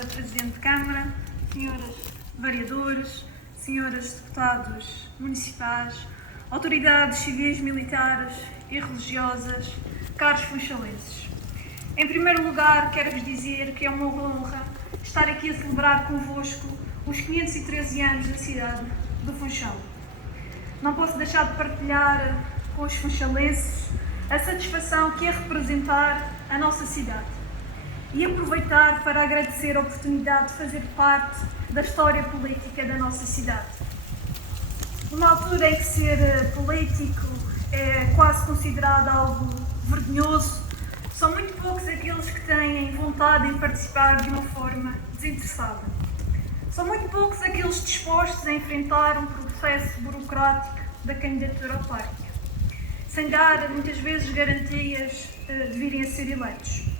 Senhora Presidente de Câmara, senhores vereadores, senhores deputados municipais, autoridades civis, militares e religiosas, caros funchalenses. Em primeiro lugar, quero-vos dizer que é uma honra estar aqui a celebrar convosco os 513 anos da cidade do Funchal. Não posso deixar de partilhar com os funchalenses a satisfação que é representar a nossa cidade e aproveitar para agradecer a oportunidade de fazer parte da história política da nossa cidade. Numa altura em que ser político é quase considerado algo vergonhoso, são muito poucos aqueles que têm vontade em participar de uma forma desinteressada. São muito poucos aqueles dispostos a enfrentar um processo burocrático da candidatura autárquica, sem dar muitas vezes garantias de virem a ser eleitos.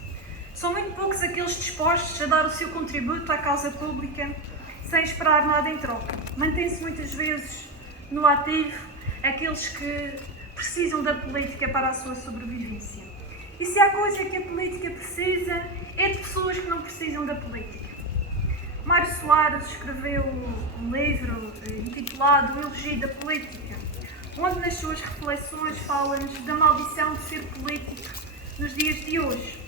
São muito poucos aqueles dispostos a dar o seu contributo à causa pública sem esperar nada em troca. Mantém-se muitas vezes no ativo aqueles que precisam da política para a sua sobrevivência. E se há coisa que a política precisa, é de pessoas que não precisam da política. Mário Soares escreveu um livro intitulado O Elogio da Política, onde nas suas reflexões fala-nos da maldição de ser político nos dias de hoje.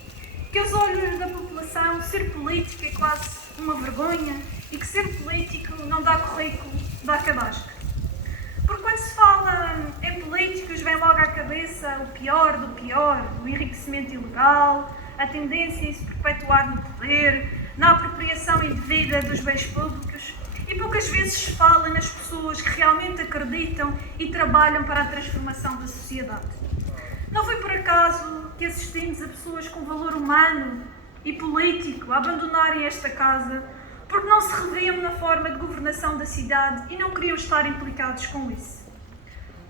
Que aos olhos da população ser político é quase uma vergonha e que ser político não dá currículo, dá cadastro. Porque quando se fala em políticos vem logo à cabeça o pior do pior, o enriquecimento ilegal, a tendência em se perpetuar no poder, na apropriação indevida dos bens públicos e poucas vezes se fala nas pessoas que realmente acreditam e trabalham para a transformação da sociedade. Não foi por acaso que assistimos a pessoas com valor humano e político a abandonarem esta casa porque não se reviam na forma de governação da cidade e não queriam estar implicados com isso.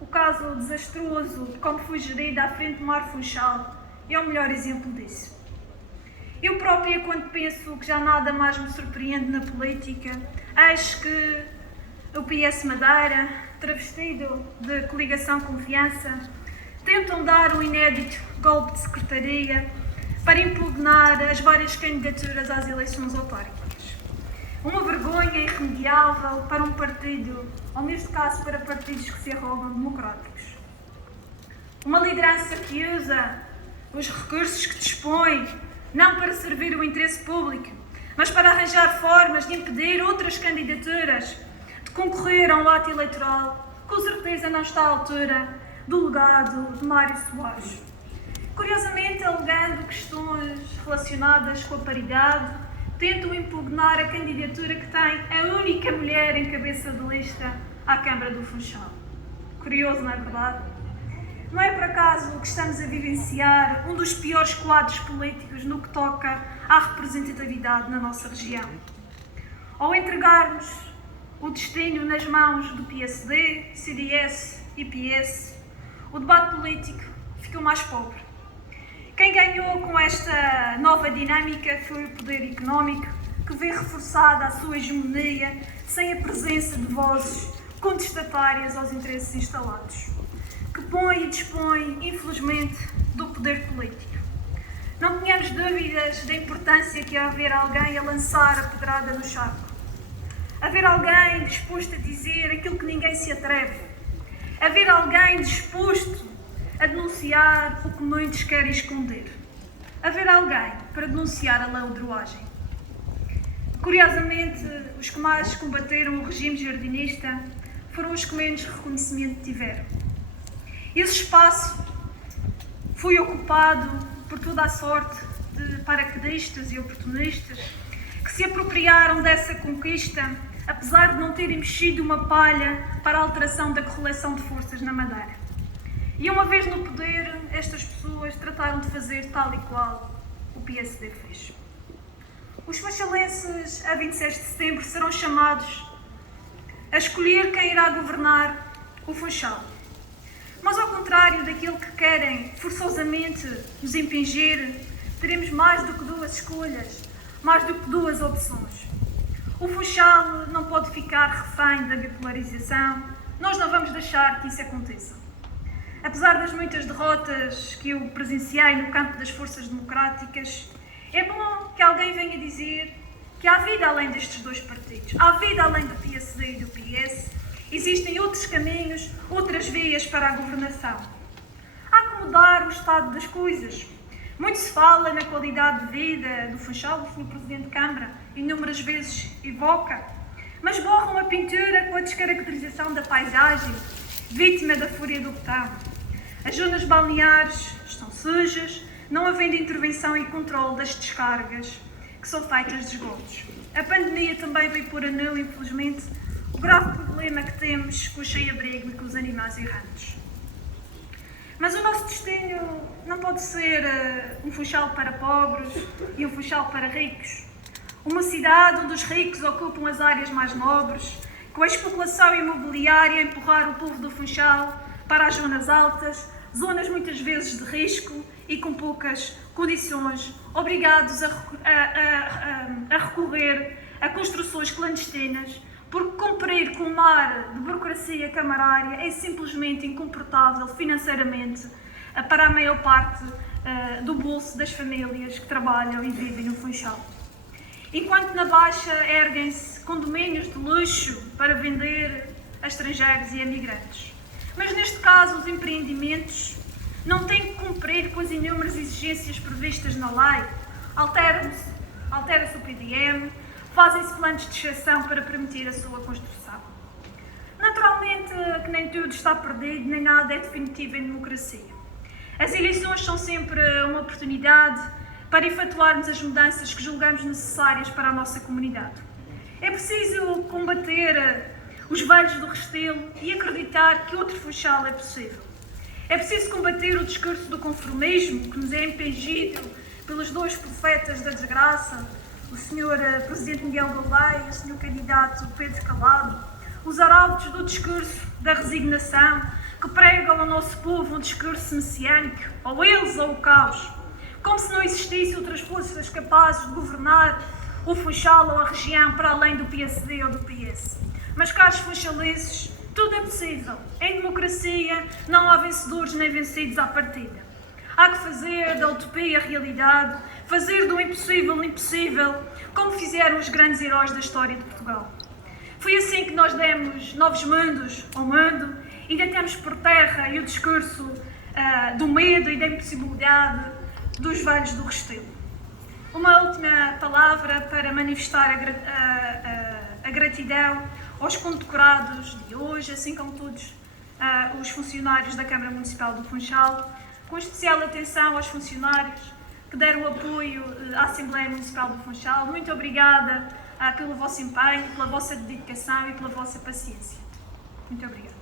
O caso desastroso de como foi gerida à frente do Mar Funchal é o melhor exemplo disso. Eu própria, quando penso que já nada mais me surpreende na política, acho que o PS Madeira, travestido de coligação Confiança, tentam dar um inédito golpe de secretaria para impugnar as várias candidaturas às eleições autárquicas. Uma vergonha irremediável para um partido, ou neste caso para partidos que se arrogam democráticos. Uma liderança que usa os recursos que dispõe não para servir o interesse público, mas para arranjar formas de impedir outras candidaturas de concorrer a um ato eleitoral, com certeza não está à altura do legado de Mário Soares. Curiosamente, alegando questões relacionadas com a paridade, tentam impugnar a candidatura que tem a única mulher em cabeça de lista à Câmara do Funchal. Curioso, não é verdade? Não é por acaso que estamos a vivenciar um dos piores quadros políticos no que toca à representatividade na nossa região. Ao entregarmos o destino nas mãos do PSD, CDS e PS, o debate político ficou mais pobre. Quem ganhou com esta nova dinâmica foi o poder económico, que vê reforçada a sua hegemonia sem a presença de vozes contestatárias aos interesses instalados, que põe e dispõe, infelizmente, do poder político. Não tenhamos dúvidas da importância que é haver alguém a lançar a pedrada no charco, haver alguém disposto a dizer aquilo que ninguém se atreve, haver alguém disposto a denunciar o que muitos querem esconder. Haver alguém para denunciar a ladroagem. Curiosamente, os que mais combateram o regime jardinista foram os que menos reconhecimento tiveram. Esse espaço foi ocupado por toda a sorte de paraquedistas e oportunistas que se apropriaram dessa conquista, apesar de não terem mexido uma palha para a alteração da correlação de forças na Madeira. E uma vez no poder, estas pessoas trataram de fazer tal e qual o PSD fez. Os funchalenses, a 26 de setembro, serão chamados a escolher quem irá governar o Funchal. Mas ao contrário daquilo que querem forçosamente nos impingir, teremos mais do que duas escolhas, mais do que duas opções. O Funchal não pode ficar refém da bipolarização, nós não vamos deixar que isso aconteça. Apesar das muitas derrotas que eu presenciei no campo das forças democráticas, é bom que alguém venha dizer que há vida além destes dois partidos, há vida além do PSD e do PS, existem outros caminhos, outras vias para a governação. Há que mudar o estado das coisas. Muito se fala na qualidade de vida do Funchal, o Sr. Presidente de Câmara inúmeras vezes evoca, mas borram a pintura com a descaracterização da paisagem, vítima da fúria do botão. As zonas balneares estão sujas, não havendo intervenção e controle das descargas que são feitas de esgotos. A pandemia também veio pôr a nu, infelizmente, o grave problema que temos com o sem-abrigo e com os animais errantes. Mas o nosso destino não pode ser um Funchal para pobres e um Funchal para ricos. Uma cidade onde os ricos ocupam as áreas mais nobres, com a especulação imobiliária a empurrar o povo do Funchal para as zonas altas, zonas muitas vezes de risco e com poucas condições, obrigados a recorrer a construções clandestinas, porque cumprir com o mar de burocracia camarária é simplesmente incomportável financeiramente para a maior parte do bolso das famílias que trabalham e vivem no Funchal. Enquanto na Baixa erguem-se condomínios de luxo para vender a estrangeiros e a migrantes. Mas neste caso os empreendimentos não têm que cumprir com as inúmeras exigências previstas na lei. Altera-se o PDM, fazem-se planos de exceção para permitir a sua construção. Naturalmente que nem tudo está perdido, nem nada é definitivo em democracia. As eleições são sempre uma oportunidade para efetuarmos as mudanças que julgamos necessárias para a nossa comunidade. É preciso combater os velhos do Restelo e acreditar que outro Funchal é possível. É preciso combater o discurso do conformismo que nos é impingido pelos dois profetas da desgraça, o Sr. Presidente Miguel Gouveia e o Sr. Candidato Pedro Calado, os arautos do discurso da resignação que pregam ao nosso povo um discurso messiânico, ou eles ou o caos, como se não existisse outras forças capazes de governar o Funchal ou a região para além do PSD ou do PS. Mas, caros funchalenses, tudo é possível. Em democracia não há vencedores nem vencidos à partida. Há que fazer da utopia realidade, fazer do impossível o impossível, como fizeram os grandes heróis da história de Portugal. Foi assim que nós demos novos mundos ao mundo, ainda temos por terra e o discurso do medo e da impossibilidade dos velhos do Restelo. Uma última palavra para manifestar a gratidão aos condecorados de hoje, assim como todos os funcionários da Câmara Municipal do Funchal, com especial atenção aos funcionários que deram apoio à Assembleia Municipal do Funchal. Muito obrigada pelo vosso empenho, pela vossa dedicação e pela vossa paciência. Muito obrigada.